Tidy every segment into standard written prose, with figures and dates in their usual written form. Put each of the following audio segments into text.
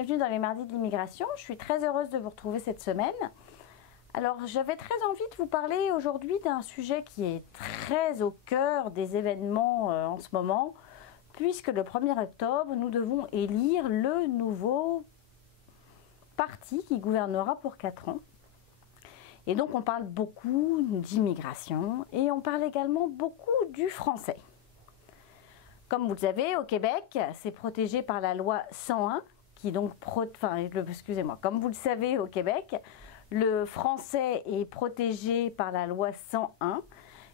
Bienvenue dans les mardis de l'immigration. Je suis très heureuse de vous retrouver cette semaine. Alors, j'avais très envie de vous parler aujourd'hui d'un sujet qui est très au cœur des événements en ce moment, puisque le 1er octobre, nous devons élire le nouveau parti qui gouvernera pour 4 ans. Et donc, on parle beaucoup d'immigration et on parle également beaucoup du français. Comme vous le savez, au Québec, c'est protégé par la loi 101, qui donc, comme vous le savez, au Québec, le français est protégé par la loi 101,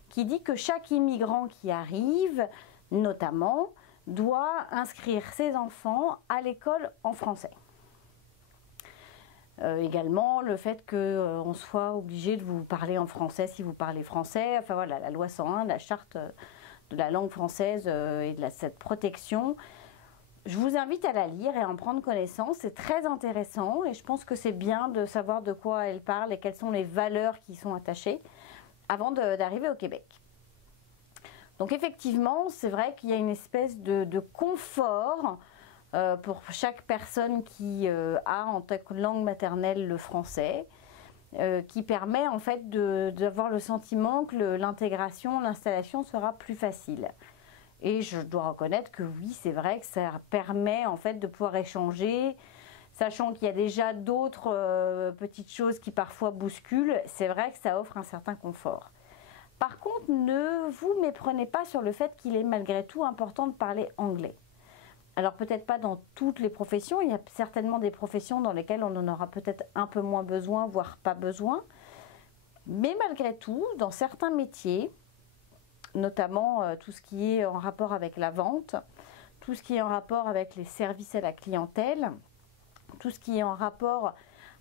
qui dit que chaque immigrant qui arrive, notamment, doit inscrire ses enfants à l'école en français. Également, le fait qu'on soit obligé de vous parler en français si vous parlez français, enfin voilà, la loi 101, la charte de la langue française et de cette protection. Je vous invite à la lire et à en prendre connaissance, c'est très intéressant et je pense que c'est bien de savoir de quoi elle parle et quelles sont les valeurs qui y sont attachées avant d'arriver au Québec. Donc effectivement, c'est vrai qu'il y a une espèce de confort pour chaque personne qui a en tant que langue maternelle le français, qui permet en fait d'avoir le sentiment que l'intégration, l'installation sera plus facile. Et je dois reconnaître que oui, c'est vrai que ça permet en fait de pouvoir échanger, sachant qu'il y a déjà d'autres petites choses qui parfois bousculent, c'est vrai que ça offre un certain confort. Par contre, ne vous méprenez pas sur le fait qu'il est malgré tout important de parler anglais. Alors peut-être pas dans toutes les professions, il y a certainement des professions dans lesquelles on en aura peut-être un peu moins besoin, voire pas besoin. Mais malgré tout, dans certains métiers, notamment tout ce qui est en rapport avec la vente, tout ce qui est en rapport avec les services à la clientèle, tout ce qui est en rapport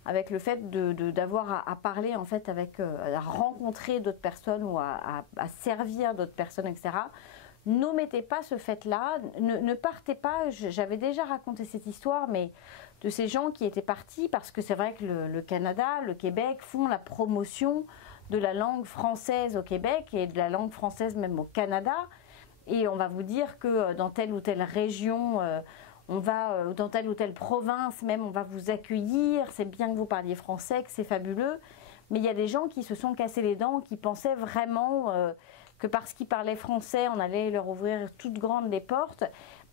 avec le fait d'avoir à parler en fait avec, à rencontrer d'autres personnes ou à servir d'autres personnes, etc. N'omettez pas ce fait-là, ne partez pas, j'avais déjà raconté cette histoire, mais de ces gens qui étaient partis parce que c'est vrai que le Canada, le Québec font la promotion de la langue française au Québec et de la langue française même au Canada. Et on va vous dire que dans telle ou telle région, dans telle ou telle province même, on va vous accueillir, c'est bien que vous parliez français, que c'est fabuleux. Mais il y a des gens qui se sont cassés les dents, qui pensaient vraiment que parce qu'ils parlaient français, on allait leur ouvrir toutes grandes les portes.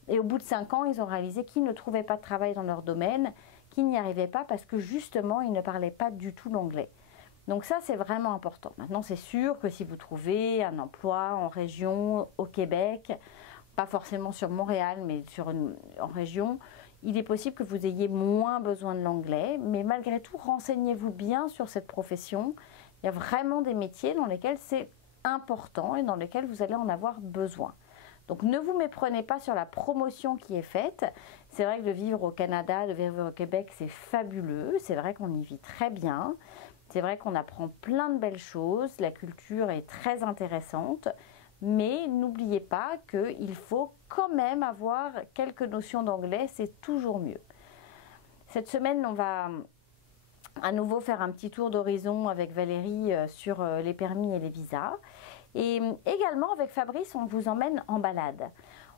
Et au bout de 5 ans, ils ont réalisé qu'ils ne trouvaient pas de travail dans leur domaine, qu'ils n'y arrivaient pas parce que justement, ils ne parlaient pas du tout l'anglais. Donc ça, c'est vraiment important. Maintenant, c'est sûr que si vous trouvez un emploi en région, au Québec, pas forcément sur Montréal, mais en région, il est possible que vous ayez moins besoin de l'anglais, mais malgré tout, renseignez-vous bien sur cette profession. Il y a vraiment des métiers dans lesquels c'est important et dans lesquels vous allez en avoir besoin. Donc ne vous méprenez pas sur la promotion qui est faite. C'est vrai que de vivre au Canada, de vivre au Québec, c'est fabuleux. C'est vrai qu'on y vit très bien. C'est vrai qu'on apprend plein de belles choses. La culture est très intéressante. Mais n'oubliez pas qu'il faut quand même avoir quelques notions d'anglais. C'est toujours mieux. Cette semaine, on va à nouveau faire un petit tour d'horizon avec Valérie sur les permis et les visas. Et également avec Fabrice, on vous emmène en balade.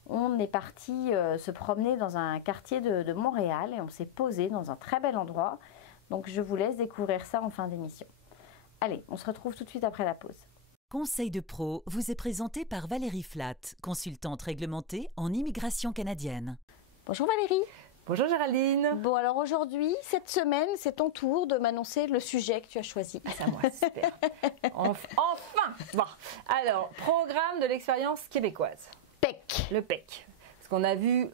On est parti se promener dans un quartier de Montréal et on s'est posé dans un très bel endroit. Donc je vous laisse découvrir ça en fin d'émission. Allez, on se retrouve tout de suite après la pause. Conseil de pro vous est présenté par Valérie Flatt, consultante réglementée en immigration canadienne. Bonjour Valérie. Bonjour Géraldine. Bon alors aujourd'hui, cette semaine, c'est ton tour de m'annoncer le sujet que tu as choisi. Ah, c'est à moi, super. Enfin. Bon, alors, programme de l'expérience québécoise. PEC. Le PEC. Parce qu'on a vu,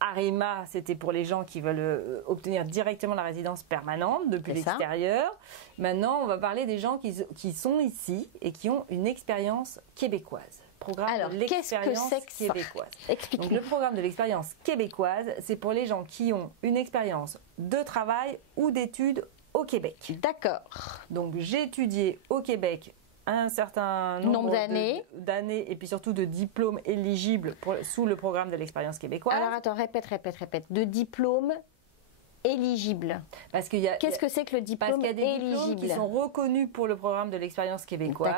ARIMA, c'était pour les gens qui veulent obtenir directement la résidence permanente depuis l'extérieur. Maintenant, on va parler des gens qui sont ici et qui ont une expérience québécoise. Alors, qu'est-ce que c'est que québécoise. Explique-nous. Donc, le programme de l'expérience québécoise, c'est pour les gens qui ont une expérience de travail ou d'études au Québec. D'accord. Donc, j'ai étudié au Québec un certain nombre d'années et puis surtout de diplômes éligibles sous le programme de l'expérience québécoise. Alors, attends, répète. De diplômes éligible. Parce qu'est-ce que c'est que le diplôme éligible? Parce qu'il y a des diplômes qui sont reconnus pour le programme de l'expérience québécoise,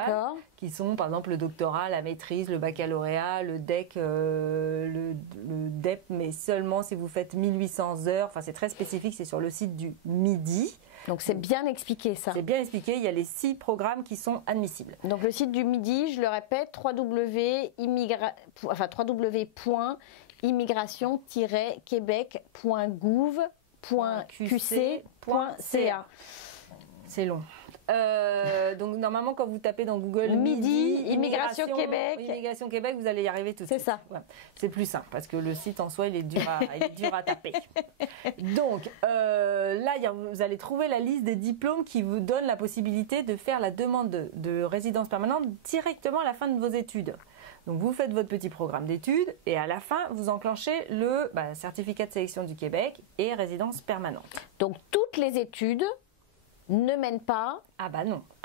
qui sont par exemple le doctorat, la maîtrise, le baccalauréat, le DEC, le DEP, mais seulement si vous faites 1800 heures. Enfin, c'est très spécifique, c'est sur le site du Midi. Donc c'est bien expliqué ça. C'est bien expliqué, il y a les 6 programmes qui sont admissibles. Donc le site du Midi, je le répète, www.immigration-québec.gouv.qc.ca. C'est long. Donc normalement quand vous tapez dans Google Midi, Immigration Québec, vous allez y arriver tout de suite. C'est ça. Ouais. C'est plus simple parce que le site en soi il est dur à taper. Donc là vous allez trouver la liste des diplômes qui vous donnent la possibilité de faire la demande de résidence permanente directement à la fin de vos études. Donc vous faites votre petit programme d'études et à la fin vous enclenchez le certificat de sélection du Québec et résidence permanente. Donc toutes les études ne mènent pas à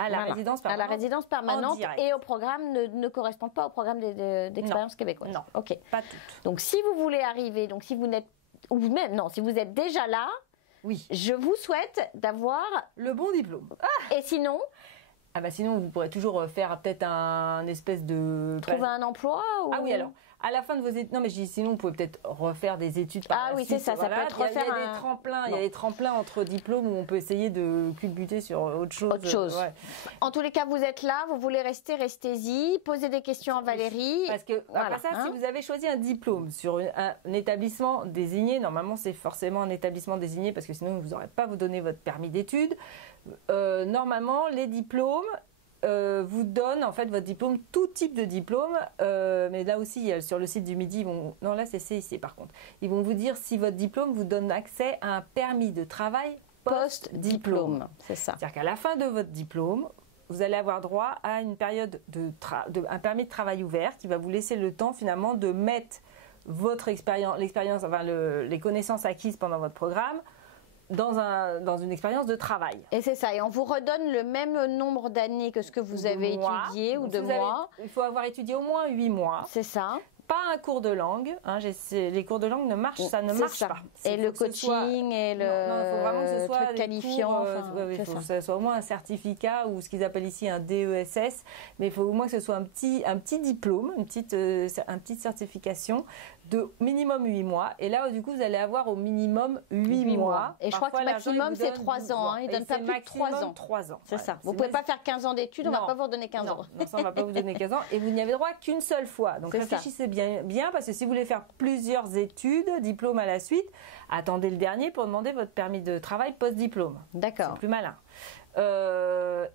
la résidence permanente. À la résidence permanente et au programme ne correspondent pas au programme d'expérience québécoise. Non, ok. Pas toutes. Donc si vous voulez arriver, donc si vous n'êtes si vous êtes déjà là, oui, je vous souhaite d'avoir le bon diplôme. Et sinon? Sinon vous pourrez toujours faire peut-être un espèce de trouver un emploi ou... Ah oui, alors à la fin de vos études, non mais je dis sinon vous pouvez peut-être refaire des études c'est ça, ça peut être refaire il y a des tremplins entre diplômes où on peut essayer de culbuter sur autre chose. Ouais. En tous les cas, vous êtes là, vous voulez restez-y, posez des questions à Valérie. Parce que après ça, si vous avez choisi un diplôme sur un établissement désigné, normalement c'est forcément un établissement désigné parce que sinon vous n'aurez pas vous donner votre permis d'études. Normalement, les diplômes vous donnent en fait votre diplôme, tout type de diplôme, mais là aussi sur le site du Midi, non là c'est CIC par contre, ils vont vous dire si votre diplôme vous donne accès à un permis de travail post-diplôme. C'est ça. C'est-à-dire qu'à la fin de votre diplôme, vous allez avoir droit à une période un permis de travail ouvert qui va vous laisser le temps finalement de mettre votre l'expérience, les connaissances acquises pendant votre programme dans une expérience de travail. Et c'est ça, et on vous redonne le même nombre d'années que ce que vous avez étudié ou de mois. Il faut avoir étudié au moins 8 mois. C'est ça. Pas un cours de langue, les cours de langue ne marche pas. Et le coaching et le il faut vraiment que ce soit truc qualifiant. Il faut que ce soit au moins un certificat ou ce qu'ils appellent ici un DESS, mais il faut au moins que ce soit un petit diplôme, une petite certification de minimum 8 mois. Et là, du coup, vous allez avoir au minimum 8 mois. Et je crois que le maximum, c'est 3 ans. Ils ne donnent pas plus de 3 ans. C'est ça. Vous ne pouvez pas faire 15 ans d'études, on ne va pas vous redonner 15 ans. Non, ça, on ne va pas vous donner 15 ans. Et vous n'y avez droit qu'une seule fois. Donc réfléchissez bien, parce que si vous voulez faire plusieurs études, diplômes à la suite, attendez le dernier pour demander votre permis de travail post-diplôme. D'accord. C'est plus malin.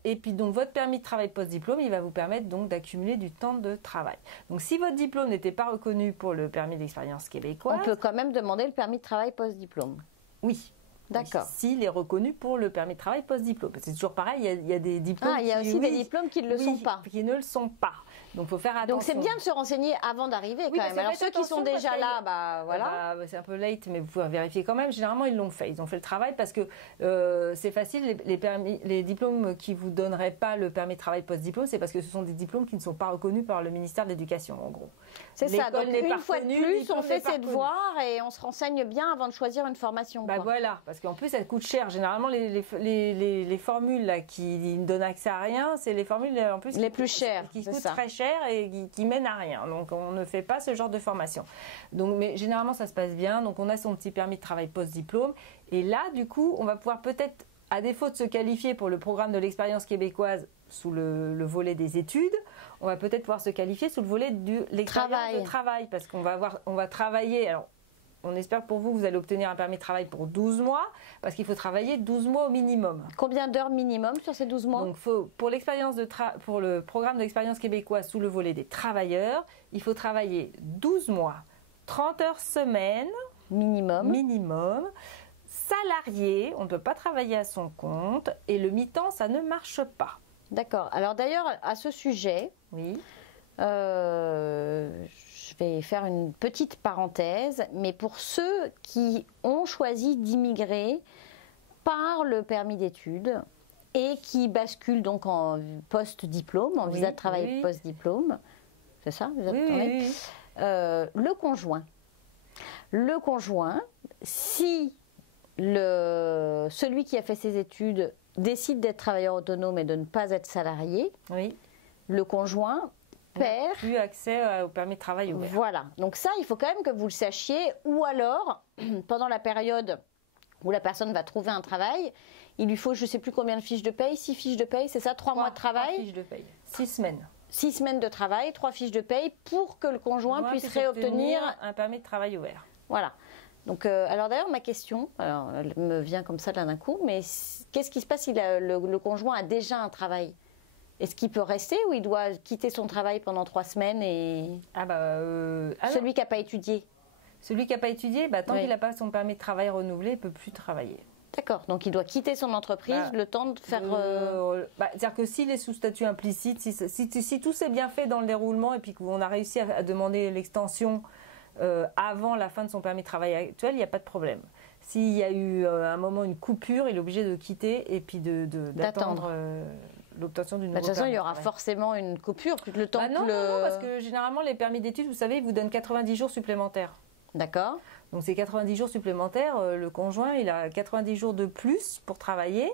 Et puis donc votre permis de travail post-diplôme, il va vous permettre donc d'accumuler du temps de travail. Donc si votre diplôme n'était pas reconnu pour le permis d'expérience québécoise, on peut quand même demander le permis de travail post-diplôme. Oui. D'accord. S'il est reconnu pour le permis de travail post-diplôme. C'est toujours pareil, il y a des diplômes il y a aussi des diplômes qui ne le sont pas. Qui ne le sont pas. Donc, il faut faire attention. Donc, c'est bien de se renseigner avant d'arriver quand même. Alors, ceux qui sont déjà là, voilà. C'est un peu late, mais vous pouvez vérifier quand même. Généralement, ils l'ont fait. Ils ont fait le travail parce que c'est facile. Les diplômes qui ne vous donneraient pas le permis de travail post-diplôme, c'est parce que ce sont des diplômes qui ne sont pas reconnus par le ministère de l'Éducation, en gros. C'est ça. Donc, une fois de plus, on fait ses devoirs et on se renseigne bien avant de choisir une formation. Voilà. Parce qu'en plus, ça coûte cher. Généralement, les formules là, qui ne donnent accès à rien, c'est les formules en plus les plus chères. Qui coûtent très cher et qui mène à rien. Donc on ne fait pas ce genre de formation. Donc, mais généralement ça se passe bien. Donc on a son petit permis de travail post-diplôme. Et là, du coup, on va pouvoir peut-être, à défaut de se qualifier pour le programme de l'expérience québécoise sous le volet des études, on va peut-être pouvoir se qualifier sous le volet de l'expérience de travail. Parce qu'on va travailler. Alors, on espère que pour vous, vous allez obtenir un permis de travail pour 12 mois, parce qu'il faut travailler 12 mois au minimum. Combien d'heures minimum sur ces 12 mois? Donc, pour le programme d'expérience québécoise sous le volet des travailleurs, il faut travailler 12 mois, 30 heures semaine, minimum, salarié, on ne peut pas travailler à son compte, et le mi-temps, ça ne marche pas. D'accord. Alors d'ailleurs, à ce sujet, oui. Je vais faire une petite parenthèse, mais pour ceux qui ont choisi d'immigrer par le permis d'études et qui basculent donc en post-diplôme, en visa de travail post-diplôme, c'est ça? Le conjoint, si celui qui a fait ses études décide d'être travailleur autonome et de ne pas être salarié, oui. Le conjoint perd... plus accès au permis de travail ouvert. Voilà, donc ça, il faut quand même que vous le sachiez, ou alors, pendant la période où la personne va trouver un travail, il lui faut je ne sais plus combien de fiches de paye, 6 fiches de paye, c'est ça, 3 mois de travail 3 fiches de paye, 6 semaines. 6 semaines de travail, 3 fiches de paye pour que le conjoint puisse réobtenir un permis de travail ouvert. Voilà. Donc, alors d'ailleurs, ma question, alors, elle me vient comme ça là d'un coup, mais qu'est-ce qui se passe si le conjoint a déjà un travail? Est-ce qu'il peut rester ou il doit quitter son travail pendant 3 semaines et... Celui qui n'a pas étudié. Celui qui n'a pas étudié, tant qu'il n'a pas son permis de travail renouvelé, il ne peut plus travailler. D'accord, donc il doit quitter son entreprise le temps de faire... C'est-à-dire que s'il est sous statut implicite, si tout s'est bien fait dans le déroulement et puis qu'on a réussi à demander l'extension avant la fin de son permis de travail actuel, il n'y a pas de problème. S'il y a eu un moment, une coupure, il est obligé de quitter et puis d'attendre l'obtention d'une nouvelle. De toute façon, il y aura forcément une coupure, le temps non, parce que généralement, les permis d'études, vous savez, ils vous donnent 90 jours supplémentaires. D'accord. Donc ces 90 jours supplémentaires, le conjoint, il a 90 jours de plus pour travailler.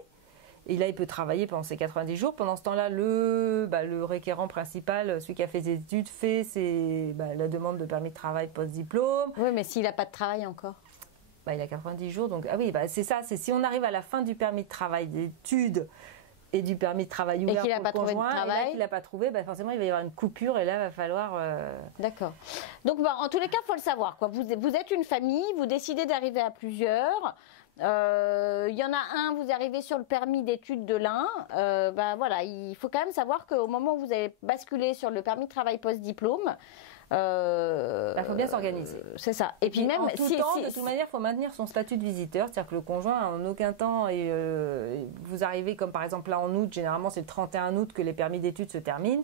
Et là, il peut travailler pendant ces 90 jours. Pendant ce temps-là, le requérant principal, celui qui a fait ses études, fait la demande de permis de travail post-diplôme. Oui, mais s'il n'a pas de travail encore, il a 90 jours. Donc, c'est ça. C'est si on arrive à la fin du permis de travail d'études et du permis de travail ouvert pour le conjoint, et là qu'il n'a pas trouvé, forcément, il va y avoir une coupure et là, il va falloir... D'accord. Donc, en tous les cas, il faut le savoir, quoi. Vous êtes une famille, vous décidez d'arriver à plusieurs. Il y en a un, vous arrivez sur le permis d'études de l'un. Voilà, il faut quand même savoir qu'au moment où vous avez basculé sur le permis de travail post-diplôme, faut bien s'organiser. C'est ça. Et puis même de toute manière, il faut maintenir son statut de visiteur, c'est-à-dire que le conjoint, en aucun temps, vous arrivez comme par exemple là en août, généralement c'est le 31 août que les permis d'études se terminent.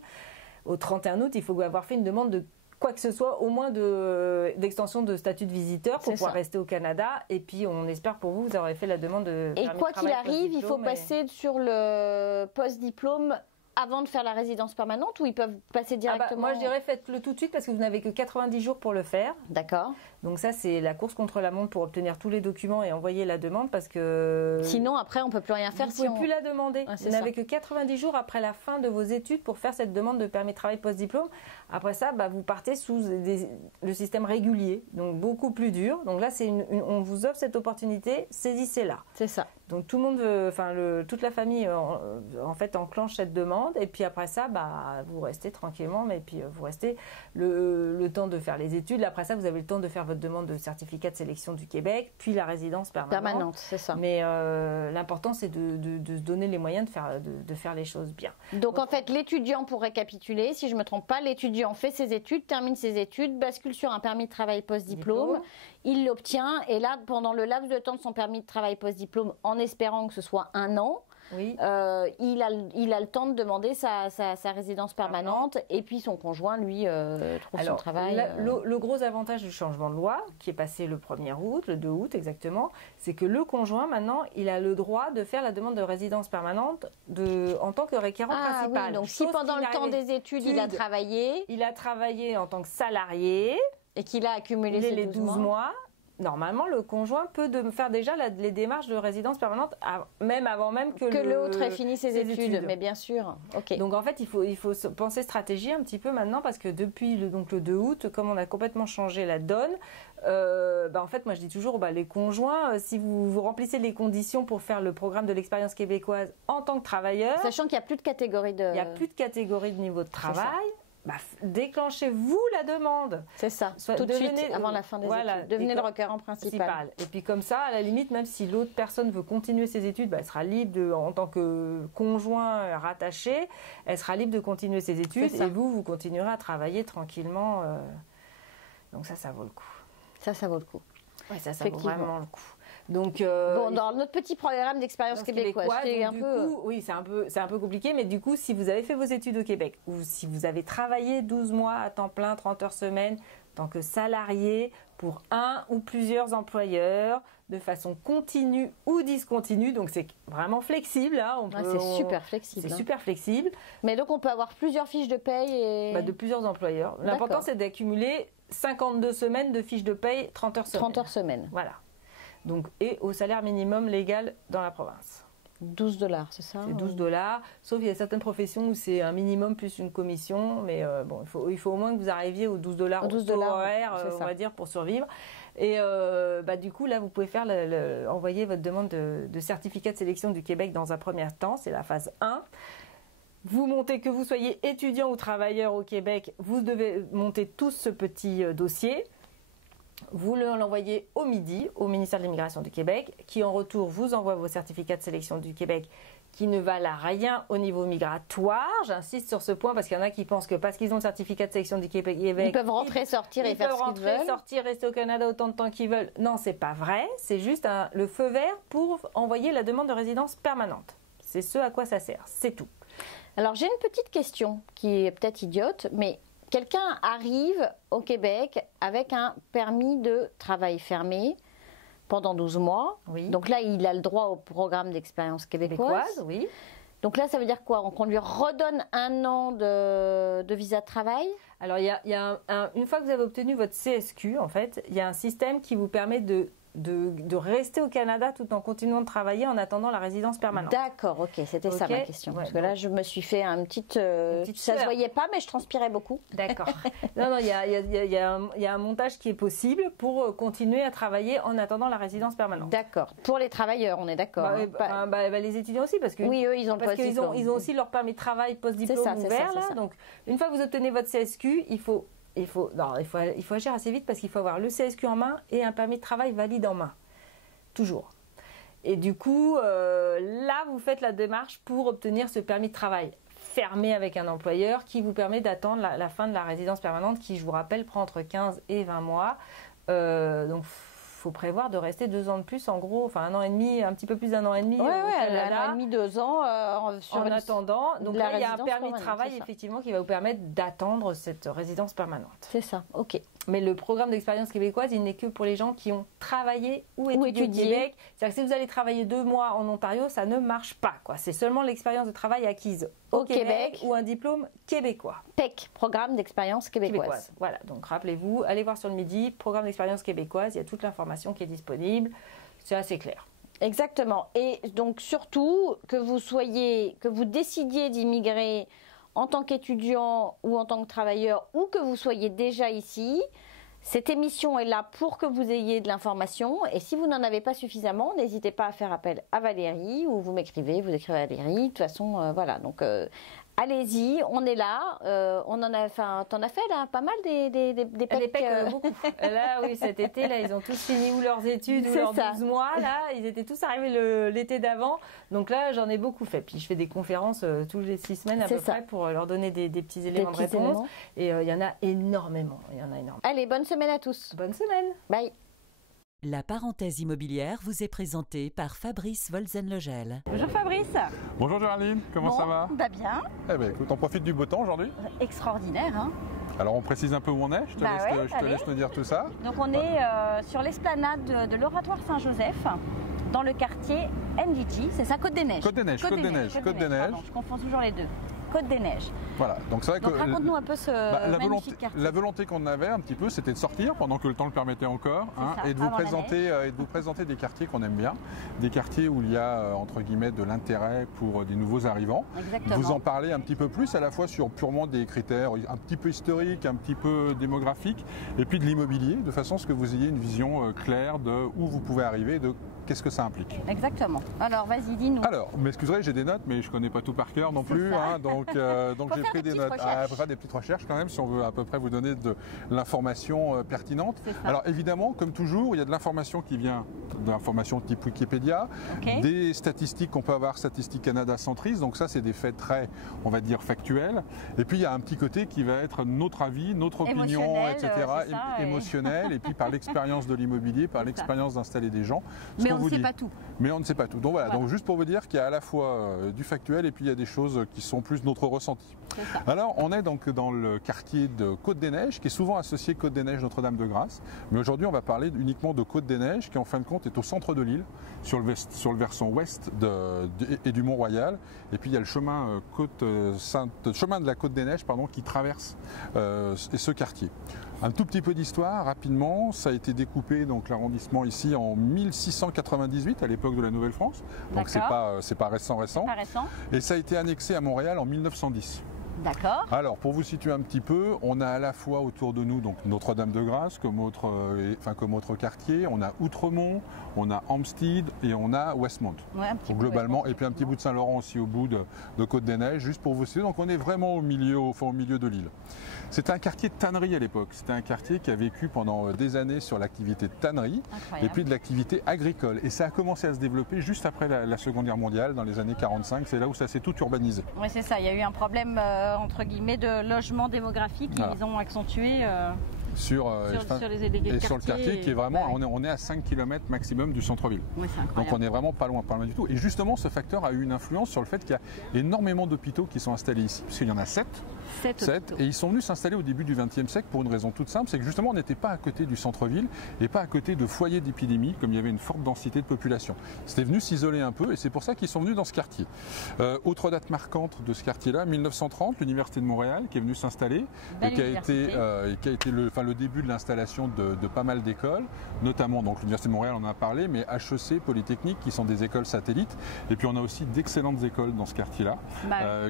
Au 31 août, il faut avoir fait une demande de quoi que ce soit, au moins d'extension de statut de visiteur pour pouvoir rester au Canada. Et puis on espère pour vous, vous aurez fait la demande de permis de travail. Et quoi qu'il arrive, il faut passer sur le post-diplôme avant de faire la résidence permanente ou ils peuvent passer directement? Moi je dirais faites-le tout de suite parce que vous n'avez que 90 jours pour le faire. D'accord. Donc ça c'est la course contre la montre pour obtenir tous les documents et envoyer la demande parce que... Sinon après on ne peut plus rien faire. Vous ne pouvez plus la demander. Vous n'avez que 90 jours après la fin de vos études pour faire cette demande de permis de travail post-diplôme. Après ça, vous partez sous le système régulier, donc beaucoup plus dur. Donc là, on vous offre cette opportunité, saisissez-la. C'est ça. Donc tout le monde, toute la famille, en fait, enclenche cette demande. Et puis après ça, vous restez tranquillement, mais puis vous restez le temps de faire les études. Après ça, vous avez le temps de faire votre demande de certificat de sélection du Québec, puis la résidence permanente. C'est ça. Mais l'important, c'est de se donner les moyens de faire les choses bien. Donc en fait, l'étudiant, pour récapituler, si je ne me trompe pas, l'étudiant fait ses études, termine ses études, bascule sur un permis de travail post-diplôme, il l'obtient et là, pendant le laps de temps de son permis de travail post-diplôme, en espérant que ce soit 1 an, il a le temps de demander sa résidence permanente et puis son conjoint, lui, trouve son travail. Le gros avantage du changement de loi, qui est passé le 1er août, le 2 août exactement, c'est que le conjoint, maintenant, il a le droit de faire la demande de résidence permanente en tant que requérant principal. Oui, donc si pendant le temps des études, il a travaillé en tant que salarié et qu'il a accumulé les 12 mois, normalement, le conjoint peut faire déjà les démarches de résidence permanente, même avant que l'autre ait fini ses études. Mais bien sûr. Okay. Donc en fait, il faut penser stratégie un petit peu maintenant parce que depuis le 2 août, comme on a complètement changé la donne, en fait, moi je dis toujours, les conjoints, si vous remplissez les conditions pour faire le programme de l'expérience québécoise en tant que travailleur, sachant qu'il n'y a plus de catégorie de niveau de travail. Déclenchez-vous la demande. C'est ça, tout de suite, avant la fin des études. Devenez le requérant principal. Et puis comme ça, à la limite, même si l'autre personne veut continuer ses études, elle sera libre, en tant que conjoint rattaché, elle sera libre de continuer ses études et vous continuerez à travailler tranquillement. Donc ça vaut le coup. Ça vaut le coup. Oui, ça vaut vraiment le coup. Donc, dans notre petit programme d'expérience québécoise, c'est un peu compliqué, mais du coup, si vous avez fait vos études au Québec ou si vous avez travaillé 12 mois à temps plein, 30 heures semaine, en tant que salarié pour un ou plusieurs employeurs, de façon continue ou discontinue, donc c'est vraiment flexible. Hein, c'est super flexible. C'est super flexible. Mais donc on peut avoir plusieurs fiches de paye de plusieurs employeurs. L'important c'est d'accumuler 52 semaines de fiches de paye, 30 heures semaine. 30 heures semaine. Voilà. Donc, et au salaire minimum légal dans la province. 12 $, c'est ça? C'est 12 $, sauf il y a certaines professions où c'est un minimum plus une commission, mais bon, il faut au moins que vous arriviez aux 12 $, au taux horaire, on va dire, pour survivre. Et du coup, là, vous pouvez faire envoyer votre demande de certificat de sélection du Québec dans un premier temps, c'est la phase 1. Vous montez, que vous soyez étudiant ou travailleur au Québec, vous devez monter tout ce petit dossier. Vous l'envoyez au MIDI, au ministère de l'Immigration du Québec, qui en retour vous envoie vos certificats de sélection du Québec qui ne valent à rien au niveau migratoire. J'insiste sur ce point parce qu'il y en a qui pensent que parce qu'ils ont le certificat de sélection du Québec, ils peuvent rentrer, sortir et faire ce qu'ils veulent. Sortir, rester au Canada autant de temps qu'ils veulent. Non, c'est pas vrai. C'est juste le feu vert pour envoyer la demande de résidence permanente. C'est ce à quoi ça sert. C'est tout. Alors j'ai une petite question qui est peut-être idiote, mais quelqu'un arrive au Québec avec un permis de travail fermé pendant 12 mois. Oui. Donc là, il a le droit au programme d'expérience québécoise. Oui. Donc là, ça veut dire quoi? Qu'on lui redonne 1 an de visa de travail? Alors, une fois que vous avez obtenu votre CSQ, en fait, il y a un système qui vous permet de rester au Canada tout en continuant de travailler en attendant la résidence permanente. D'accord, ok, c'était ça ma question. Ouais, parce que là, je me suis fait une petite ça se voyait pas, mais je transpirais beaucoup. D'accord. Non, il y a un montage qui est possible pour continuer à travailler en attendant la résidence permanente. D'accord. Pour les travailleurs, on est d'accord. Les étudiants aussi, parce que oui, eux, ils ont ils ont aussi leur permis de travail post-diplôme ouvert. Là. Donc, une fois que vous obtenez votre CSQ, il faut agir assez vite parce qu'il faut avoir le CSQ en main et un permis de travail valide en main. Toujours. Et du coup, là, vous faites la démarche pour obtenir ce permis de travail fermé avec un employeur qui vous permet d'attendre la fin de la résidence permanente qui, je vous rappelle, prend entre 15 et 20 mois. Donc, il faut prévoir de rester 2 ans de plus, en gros, enfin 1 an et demi, un petit peu plus d'1 an et demi. Au Canada, 1 an et demi, 2 ans en attendant. Donc là, il y a un permis de travail effectivement qui va vous permettre d'attendre cette résidence permanente. C'est ça, ok. Mais le programme d'expérience québécoise, il n'est que pour les gens qui ont travaillé ou étudié au Québec. C'est-à-dire que si vous allez travailler 2 mois en Ontario, ça ne marche pas, quoi. C'est seulement l'expérience de travail acquise au Québec ou un diplôme québécois. PEC, programme d'expérience québécoise. Voilà, donc rappelez-vous, allez voir sur le MIDI, programme d'expérience québécoise, il y a toute l'information qui est disponible. C'est assez clair. Exactement. Et donc surtout, que vous décidiez d'immigrer en tant qu'étudiant ou en tant que travailleur, ou que vous soyez déjà ici, cette émission est là pour que vous ayez de l'information. Et si vous n'en avez pas suffisamment, n'hésitez pas à faire appel à Valérie, ou vous écrivez à Valérie. De toute façon, voilà. Donc, allez-y, on est là. T'en as fait là, pas mal des PEC. Beaucoup. Là, oui, cet été, là, ils ont tous fini leurs études ou leurs 12 mois. Là, ils étaient tous arrivés l'été d'avant. Donc là, j'en ai beaucoup fait. Puis je fais des conférences tous les 6 semaines à peu près pour leur donner des petits éléments de réponse. Et il y en a énormément. Allez, bonne semaine à tous. Bonne semaine. Bye. La parenthèse immobilière vous est présentée par Fabrice Wolzenlegel. Bonjour Fabrice. Bonjour Géraldine, comment ça va? Bien. Eh bien écoute, on profite du beau temps aujourd'hui. Extraordinaire, hein. Alors on précise un peu où on est, je te laisse nous dire tout ça. Donc on est sur l'esplanade de l'Oratoire Saint-Joseph, dans le quartier NDG, c'est ça, Côte-des-Neiges. Côte-des-Neiges. Pardon, je confonds toujours les deux. Côte-des-Neiges. Voilà, donc c'est vrai que raconte-nous un peu magnifique quartier. La volonté qu'on avait un petit peu, c'était de sortir pendant que le temps le permettait encore, et de vous présenter des quartiers qu'on aime bien, des quartiers où il y a entre guillemets de l'intérêt pour des nouveaux arrivants. Exactement. Vous en parler un petit peu plus, à la fois sur purement des critères un petit peu historiques, un petit peu démographiques, et puis de l'immobilier, de façon à ce que vous ayez une vision claire de où vous pouvez arriver, de qu'est-ce que ça implique. Exactement. Alors vas-y, dis-nous. Alors, m'excuserez, j'ai des notes, mais je ne connais pas tout par cœur non plus. Donc j'ai pris des notes. On peut faire des petites recherches quand même si on veut à peu près vous donner de l'information pertinente. Alors évidemment, comme toujours, il y a de l'information qui vient de l'information type Wikipédia, des statistiques qu'on peut avoir, Statistique Canada centriste. Donc ça, c'est des faits très, on va dire, factuels. Et puis il y a un petit côté qui va être notre avis, notre opinion, etc. Émotionnel. Et puis par l'expérience de l'immobilier, par l'expérience d'installer des gens. Mais vous dit. Mais on ne sait pas tout. Mais on ne sait pas tout. Donc voilà, donc juste pour vous dire qu'il y a à la fois du factuel et puis il y a des choses qui sont plus notre ressenti. Alors on est donc dans le quartier de Côte-des-Neiges, qui est souvent associé Côte-des-Neiges Notre-Dame-de-Grâce. Mais aujourd'hui on va parler uniquement de Côte-des-Neiges, qui en fin de compte est au centre de l'île, sur le versant ouest et du Mont-Royal. Et puis il y a le chemin, chemin de la Côte-des-Neiges qui traverse ce quartier. Un tout petit peu d'histoire, rapidement, ça a été découpé, donc l'arrondissement ici, en 1698, à l'époque de la Nouvelle-France. Donc c'est pas récent. Et ça a été annexé à Montréal en 1910. D'accord. Alors, pour vous situer un petit peu, on a à la fois autour de nous donc Notre-Dame-de-Grâce comme autre quartier, on a Outremont, on a Hampstead et on a Westmount. Ouais, donc, globalement, et puis un petit bout de Saint-Laurent aussi au bout de Côte-des-Neiges, juste pour vous situer. Donc on est vraiment au milieu de l'île. C'était un quartier de tannerie à l'époque. C'était un quartier qui a vécu pendant des années sur l'activité de tannerie et puis de l'activité agricole. Et ça a commencé à se développer juste après la Seconde Guerre mondiale, dans les années 45. C'est là où ça s'est tout urbanisé. Oui, c'est ça. Il y a eu un problème, entre guillemets, de logement démographique. Ils ont accentué... Sur le quartier qui est vraiment, on est à 5 km maximum du centre-ville. Oui, donc on est vraiment pas loin du tout. Et justement, ce facteur a eu une influence sur le fait qu'il y a énormément d'hôpitaux qui sont installés ici, puisqu'il y en a 7. 7, et ils sont venus s'installer au début du XXe siècle pour une raison toute simple, c'est que justement on n'était pas à côté du centre-ville et pas à côté de foyers d'épidémie, comme il y avait une forte densité de population. C'était venu s'isoler un peu et c'est pour ça qu'ils sont venus dans ce quartier. Autre date marquante de ce quartier-là, 1930, l'Université de Montréal qui est venue s'installer et qui a été le début de l'installation de pas mal d'écoles, notamment donc l'Université de Montréal, on en a parlé, mais HEC, Polytechnique, qui sont des écoles satellites. Et puis on a aussi d'excellentes écoles dans ce quartier-là,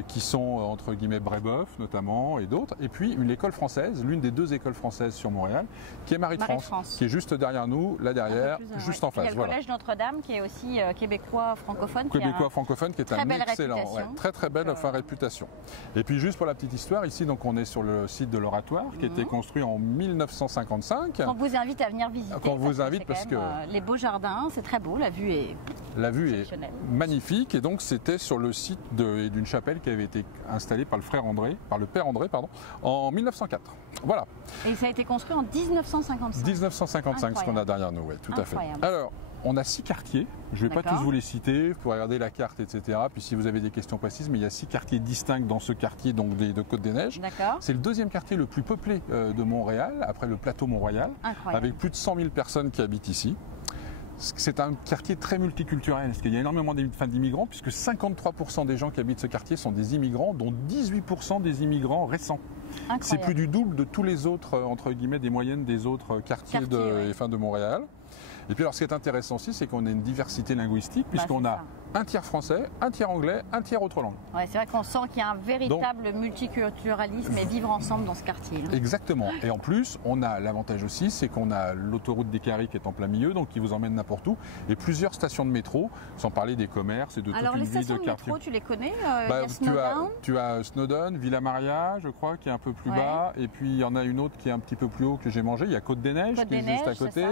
qui sont entre guillemets Brébeuf notamment et d'autres. Et puis une école française, l'une des 2 écoles françaises sur Montréal, qui est Marie-de-France, qui est juste derrière nous, là derrière, juste en face. Il y a le collège Notre-Dame qui est aussi québécois francophone. Québécois francophone qui est un excellent, très belle réputation. Et puis juste pour la petite histoire, ici donc on est sur le site de l'Oratoire qui a été construit en 1955. On vous invite à venir visiter. On vous invite parce que les beaux jardins, c'est très beau, la vue est magnifique. Et donc c'était sur le site d'une chapelle qui avait été installée par le père André, en 1904. Voilà. Et ça a été construit en 1955. 1955, ce qu'on a derrière nous, oui, tout à fait. Alors, on a 6 quartiers, je ne vais pas tous vous les citer, vous pouvez regarder la carte, etc. Puis si vous avez des questions précises, mais il y a 6 quartiers distincts dans ce quartier donc de Côte-des-Neiges. C'est le 2e quartier le plus peuplé de Montréal, après le plateau Mont-Royal, avec plus de 100 000 personnes qui habitent ici. C'est un quartier très multiculturel, parce qu'il y a énormément d'immigrants, puisque 53% des gens qui habitent ce quartier sont des immigrants, dont 18% des immigrants récents. C'est plus du double de tous les autres, entre guillemets, des moyennes des autres quartiers de Montréal. Et puis alors ce qui est intéressant aussi, c'est qu'on a une diversité linguistique, puisqu'on a un tiers français, un tiers anglais, un tiers autre langue. Ouais, c'est vrai qu'on sent qu'il y a un véritable multiculturalisme et vivre ensemble dans ce quartier. Exactement. Et en plus, on a l'avantage aussi, c'est qu'on a l'autoroute des Carrés qui est en plein milieu, donc qui vous emmène n'importe où, et plusieurs stations de métro, sans parler des commerces et de toute une vie de quartier. Alors les stations de métro, tu les connais? Tu as Snowdon, Villa Maria, je crois, qui est un peu plus bas, et puis il y en a une autre qui est un petit peu plus haut que j'ai mangé. Il y a Côte-des-Neiges qui est juste à côté.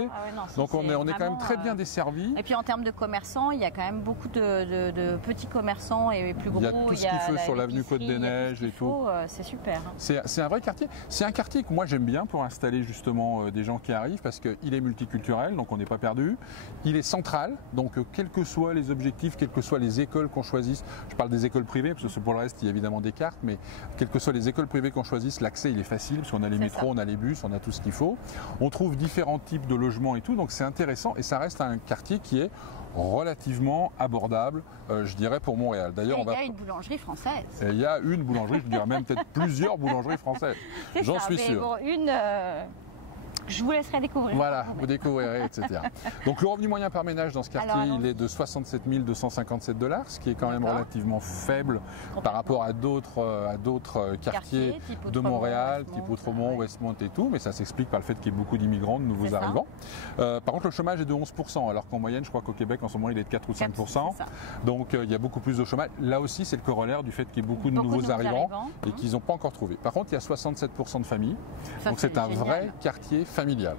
Donc on est quand même très bien desservi. Et puis en termes de commerçants, il y a quand même beaucoup de petits commerçants et plus gros. Il y a tout ce qu'il faut sur l'avenue Côte-des-Neiges et tout. C'est super. C'est un vrai quartier. C'est un quartier que moi j'aime bien pour installer justement des gens qui arrivent parce qu'il est multiculturel, donc on n'est pas perdu. Il est central, donc quels que soient les objectifs, quelles que soient les écoles qu'on choisisse, je parle des écoles privées parce que pour le reste il y a évidemment des cartes, mais quelles que soient les écoles privées qu'on choisisse, l'accès il est facile parce qu'on a les métros, on a les bus, on a tout ce qu'il faut. On trouve différents types de logements et tout, donc c'est intéressant et ça reste un quartier qui est relativement abordable, je dirais, pour Montréal. D'ailleurs, il y a une boulangerie française. Et il y a une boulangerie, je dirais même peut-être plusieurs boulangeries françaises. J'en suis sûr. Bon, je vous laisserai découvrir. Voilà, vous découvrirez, etc. Donc le revenu moyen par ménage dans ce quartier, il est de 67 257 $, ce qui est quand même relativement faible par rapport à d'autres quartiers de Montréal, type Outremont, Westmount et tout, mais ça s'explique par le fait qu'il y ait beaucoup d'immigrants, de nouveaux arrivants. Par contre, le chômage est de 11%, alors qu'en moyenne, je crois qu'au Québec, en ce moment, il est de 4 ou 5%. Donc il y a beaucoup plus de chômage. Là aussi, c'est le corollaire du fait qu'il y ait beaucoup de nouveaux arrivants et qu'ils n'ont pas encore trouvé. Par contre, il y a 67% de familles, donc c'est un vrai quartier familial.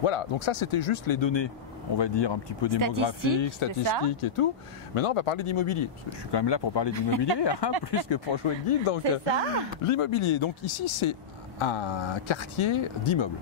Voilà, donc ça c'était juste les données, on va dire un petit peu démographiques, statistiques et tout. Maintenant on va parler d'immobilier, parce que je suis quand même là pour parler d'immobilier, plus que pour jouer le guide. Donc l'immobilier, donc ici c'est un quartier d'immeubles.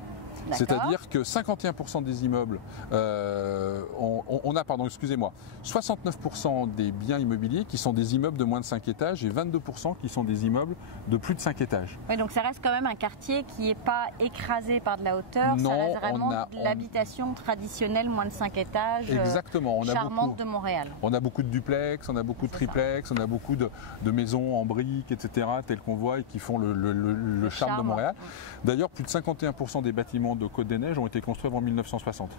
C'est-à-dire que 51% des immeubles ont on a, pardon, excusez-moi, 69% des biens immobiliers qui sont des immeubles de moins de 5 étages et 22% qui sont des immeubles de plus de 5 étages. Oui, donc ça reste quand même un quartier qui n'est pas écrasé par de la hauteur, non, ça reste vraiment de l'habitation traditionnelle, moins de 5 étages, exactement, charmante de Montréal. On a beaucoup de duplex, on a beaucoup de triplex, on a beaucoup de maisons en briques, etc., telles qu'on voit et qui font le charme de Montréal. D'ailleurs, plus de 51% des bâtiments de Côte-des-Neiges ont été construits avant 1960,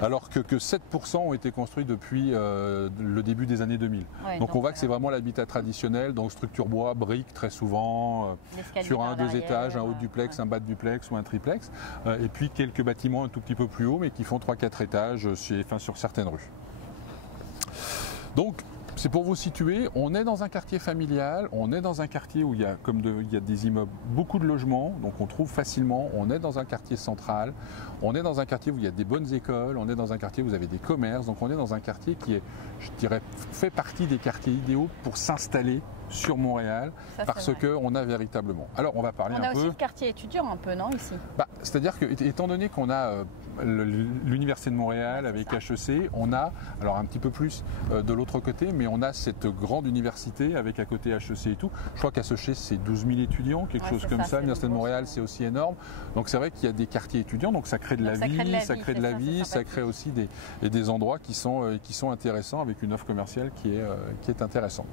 alors que 7% ont été construits depuis le début des années 2000. Ouais, donc on voit que c'est vraiment l'habitat traditionnel, donc structure bois, briques très souvent, sur un, deux étages, un haut duplex, un bas de duplex ou un triplex, et puis quelques bâtiments un tout petit peu plus hauts, mais qui font 3-4 étages sur certaines rues. Donc, c'est pour vous situer, on est dans un quartier familial, on est dans un quartier où il y a des immeubles, beaucoup de logements, donc on trouve facilement, on est dans un quartier central, on est dans un quartier où il y a des bonnes écoles, on est dans un quartier où vous avez des commerces, donc on est dans un quartier qui est, je dirais, fait partie des quartiers idéaux pour s'installer sur Montréal, parce qu'on a véritablement. Alors on va parler un peu... On a aussi le quartier étudiant un peu, non, ici? C'est-à-dire que, étant donné qu'on a l'Université de Montréal avec HEC, on a, alors un petit peu plus de l'autre côté, mais on a cette grande université avec à côté HEC et tout. Je crois qu'HEC c'est 12 000 étudiants, quelque chose comme ça. L'Université de Montréal c'est aussi énorme. Donc c'est vrai qu'il y a des quartiers étudiants, donc ça crée de la vie, ça crée aussi des endroits qui sont intéressants avec une offre commerciale qui est intéressante.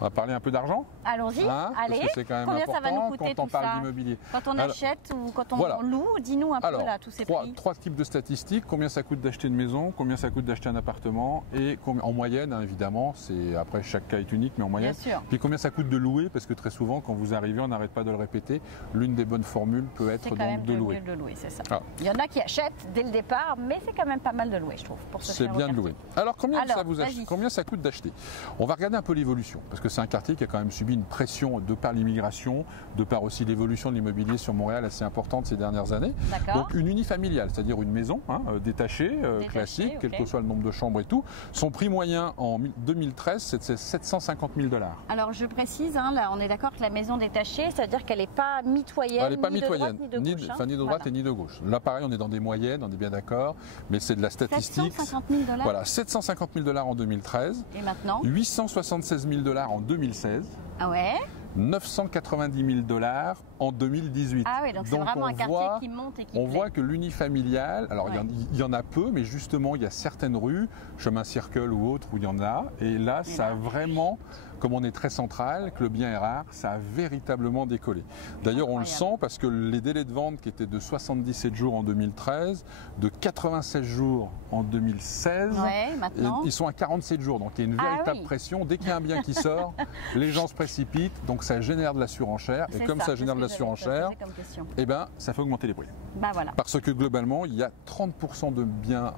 On va parler un peu d'argent. Allons-y, allez. Parce que c'est quand même important ça va nous coûter quand on parle d'immobilier. Quand on achète ou quand on loue, dis-nous un peu là, tous ces prix. Trois types de statistiques. Combien ça coûte d'acheter une maison, combien ça coûte d'acheter un appartement et en moyenne, hein, évidemment, après chaque cas est unique, mais en moyenne. Bien sûr. Puis combien ça coûte de louer, parce que très souvent, quand vous arrivez, on n'arrête pas de le répéter, l'une des bonnes formules peut être donc de louer. C'est ça. Il y en a qui achètent dès le départ, mais c'est quand même pas mal de louer, je trouve. C'est bien de louer. Alors combien ça coûte d'acheter? On va regarder un peu l'évolution, parce que c'est un quartier qui a quand même subi une pression de par l'immigration, de par aussi l'évolution de l'immobilier sur Montréal assez importante ces dernières années. Donc une unifamiliale, c'est-à-dire une maison détachée, classique, quel que soit le nombre de chambres et tout. Son prix moyen en 2013, c'est 750 000 $. Alors je précise, là on est d'accord que la maison détachée, ça veut dire qu'elle n'est pas mitoyenne, elle n'est pas mitoyenne, ni de droite et ni de gauche. Là pareil, on est dans des moyennes, on est bien d'accord, mais c'est de la statistique. 750 000 $. Voilà, 750 000 $ en 2013. Et maintenant 876 000 $ en 2016. Ah ouais. 990 000 $ en 2018. Ah oui, donc c'est vraiment un quartier qui monte et qui On voit que l'unifamilial, alors il y en a peu, mais justement il y a certaines rues, chemin Circle ou autres, où il y en a. Et là, ça a vraiment, comme on est très central, que le bien est rare, ça a véritablement décollé. D'ailleurs, on le sent parce que les délais de vente qui étaient de 77 jours en 2013, de 96 jours en 2016, ils sont à 47 jours. Donc il y a une véritable pression. Dès qu'il y a un bien qui sort, les gens se précipitent. Donc ça génère de la surenchère. Et comme ça génère de la surenchère, eh ben, ça fait augmenter les prix. Parce que globalement, il y a 30% de biens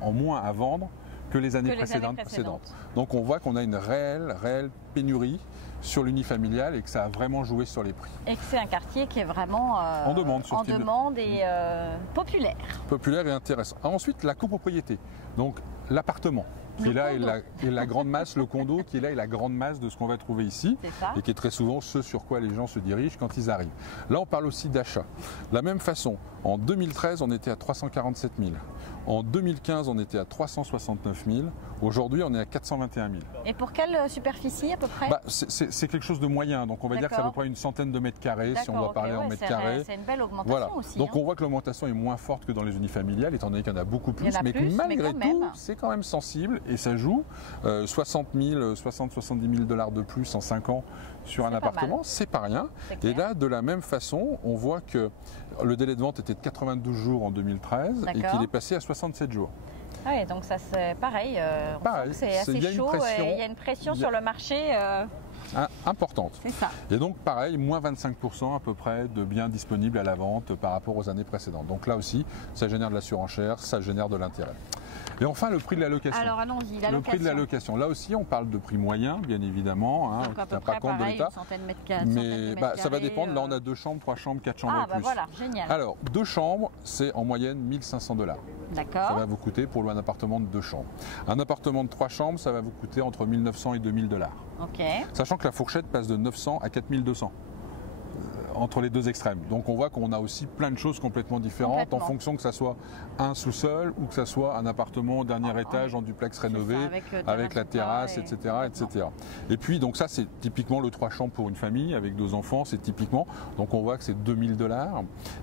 en moins à vendre que les années précédentes. Donc on voit qu'on a une réelle pénurie sur l'unifamilial et que ça a vraiment joué sur les prix. Et que c'est un quartier qui est vraiment en demande et populaire. Populaire et intéressant. Ensuite, la copropriété, donc l'appartement. Qui est là et la grande masse, le condo qui est là et la grande masse de ce qu'on va trouver ici et qui est très souvent ce sur quoi les gens se dirigent quand ils arrivent. Là, on parle aussi d'achat. De la même façon, en 2013, on était à 347 000. En 2015, on était à 369 000. Aujourd'hui, on est à 421 000. Et pour quelle superficie à peu près? C'est quelque chose de moyen. Donc, on va dire que c'est à peu près une centaine de mètres carrés, si on doit parler en mètres carrés. C'est une belle augmentation aussi. Donc, on voit que l'augmentation est moins forte que dans les unifamiliales, étant donné qu'il y en a beaucoup plus. Mais malgré tout, c'est quand même sensible et ça joue. 70 000 $ de plus en 5 ans sur un appartement, c'est pas rien. Et là, de la même façon, on voit que le délai de vente était de 92 jours en 2013 et qu'il est passé à 67 jours. Oui, donc ça c'est pareil. C'est assez chaud. Il y a une pression sur le marché. Importante. C'est ça. Et donc pareil, moins 25% à peu près de biens disponibles à la vente par rapport aux années précédentes. Donc là aussi, ça génère de la surenchère, ça génère de l'intérêt. Et enfin, le prix de la location. Alors allons-y, le prix de la location. Là aussi, on parle de prix moyen, bien évidemment. Donc à peu près pareil, une centaine de mètres carrés. Mais ça va dépendre. Là, on a 2 chambres, 3 chambres, 4 chambres et plus. Voilà, génial. Alors, 2 chambres, c'est en moyenne 1 500 $. D'accord. Ça va vous coûter pour louer un appartement de 2 chambres. Un appartement de 3 chambres, ça va vous coûter entre 1 900 et 2 000 $. Ok. Sachant que la fourchette passe de 900 à 4 200. entre les deux extrêmes. Donc on voit qu'on a aussi plein de choses complètement différentes en fonction que ça soit un sous-sol ou que ça soit un appartement au dernier étage en duplex rénové avec la terrasse, etc., etc. Et puis donc ça c'est typiquement le 3 chambres pour une famille avec 2 enfants, c'est typiquement, donc on voit que c'est $2000.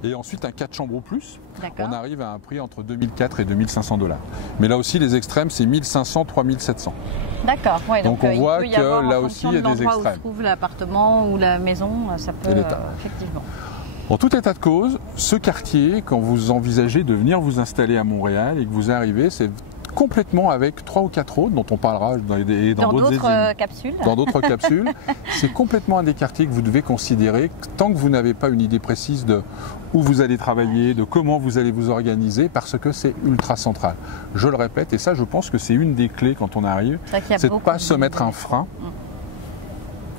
Et ensuite un 4 chambres ou plus, on arrive à un prix entre 2004 et 2500 $. Mais là aussi les extrêmes c'est 1500, 3700. D'accord. Ouais, donc on voit que là aussi il y a des extrêmes. Où se trouve l'appartement ou la maison, ça peut effectivement. En tout état de cause, ce quartier, quand vous envisagez de venir vous installer à Montréal et que vous arrivez, c'est complètement avec 3 ou 4 autres dont on parlera dans d'autres capsules. Dans d'autres capsules. C'est complètement un des quartiers que vous devez considérer tant que vous n'avez pas une idée précise de où vous allez travailler, de comment vous allez vous organiser, parce que c'est ultra central. Je le répète, et ça je pense que c'est une des clés quand on arrive, c'est de ne pas se mettre un frein.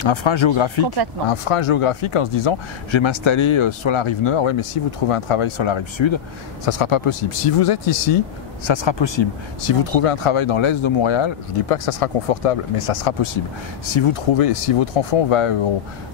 Un frein géographique en se disant je vais m'installer sur la rive nord, ouais, mais si vous trouvez un travail sur la rive sud, ça ne sera pas possible. Si vous êtes ici, ça sera possible. Si vous trouvez un travail dans l'est de Montréal, je ne dis pas que ça sera confortable, mais ça sera possible. Si votre enfant va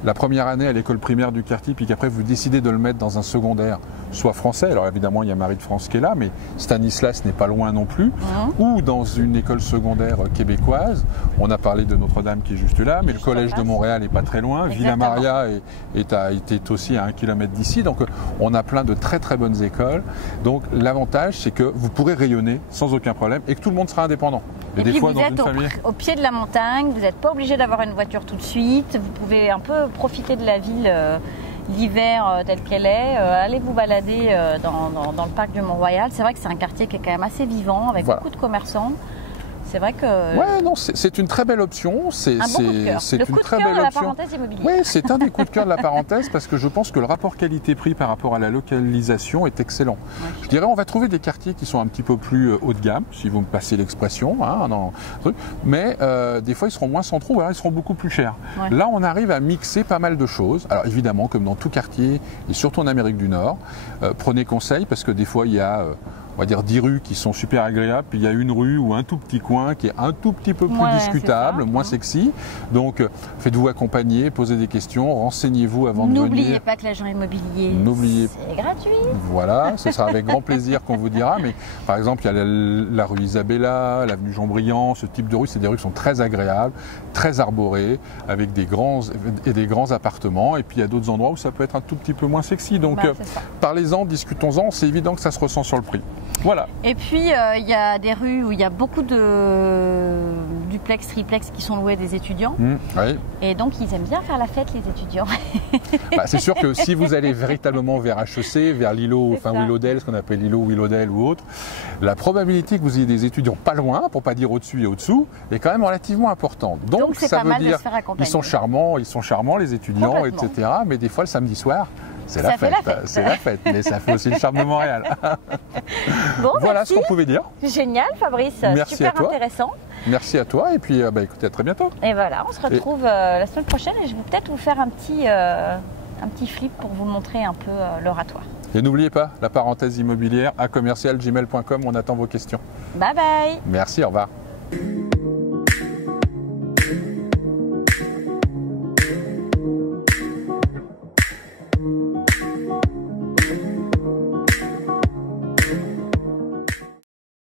la première année à l'école primaire du quartier, puis qu'après vous décidez de le mettre dans un secondaire, soit français, alors évidemment il y a Marie de France qui est là, mais Stanislas n'est pas loin non plus, ou dans une école secondaire québécoise, on a parlé de Notre-Dame qui est juste là, mais le collège de Montréal n'est pas très loin, Villa Maria est aussi à 1 kilomètre d'ici, donc on a plein de très très bonnes écoles. Donc l'avantage c'est que vous pourrez rayonner sans aucun problème et que tout le monde sera indépendant. Et puis vous êtes au pied de la montagne, vous n'êtes pas obligé d'avoir une voiture tout de suite, vous pouvez un peu profiter de la ville l'hiver telle qu'elle est, allez vous balader dans le parc du Mont-Royal. C'est vrai que c'est un quartier qui est quand même assez vivant, avec beaucoup de commerçants. C'est vrai que... Ouais, non, c'est une très belle option. C'est un bon coup de cœur. Le coup de cœur de la parenthèse immobilière. Oui, c'est un des coups de cœur de la parenthèse parce que je pense que le rapport qualité-prix par rapport à la localisation est excellent. Ouais, je dirais on va trouver des quartiers qui sont un petit peu plus haut de gamme, si vous me passez l'expression, mais des fois ils seront moins centraux, alors ils seront beaucoup plus chers. Ouais. Là, on arrive à mixer pas mal de choses. Alors évidemment, comme dans tout quartier, et surtout en Amérique du Nord, prenez conseil parce que des fois il y a... on va dire 10 rues qui sont super agréables, puis il y a une rue ou un tout petit coin qui est un tout petit peu plus discutable, moins sexy. Donc faites-vous accompagner, posez des questions, renseignez-vous avant de venir. N'oubliez pas que l'agent immobilier, c'est gratuit. Voilà, ce sera avec grand plaisir qu'on vous dira. Mais par exemple, il y a la rue Isabella, l'avenue Jean-Briand, ce type de rue, c'est des rues qui sont très agréables, très arborées, avec des grands appartements. Et puis il y a d'autres endroits où ça peut être un tout petit peu moins sexy. Donc parlez-en, discutons-en, c'est évident que ça se ressent sur le prix. Voilà. Et puis il y a des rues où il y a beaucoup de duplex, triplex qui sont loués des étudiants. Oui. Et donc ils aiment bien faire la fête, les étudiants. C'est sûr que si vous allez véritablement vers HEC, vers Willowdale, ce qu'on appelle Willowdale ou autre, la probabilité que vous ayez des étudiants pas loin, pour pas dire au-dessus et au-dessous, est quand même relativement importante. Donc ça veut dire qu'ils sont charmants les étudiants, etc. Mais des fois le samedi soir, c'est la fête, mais ça fait aussi le charme de Montréal. Bon, voilà ce qu'on pouvait dire. Génial, Fabrice. Merci super à toi. Intéressant. Merci à toi et puis écoutez, à très bientôt. Et voilà, on se retrouve la semaine prochaine et je vais peut-être vous faire un petit flip pour vous montrer un peu l'oratoire. Et n'oubliez pas, la parenthèse immobilière @commercial@gmail.com, on attend vos questions. Bye bye. Merci, au revoir.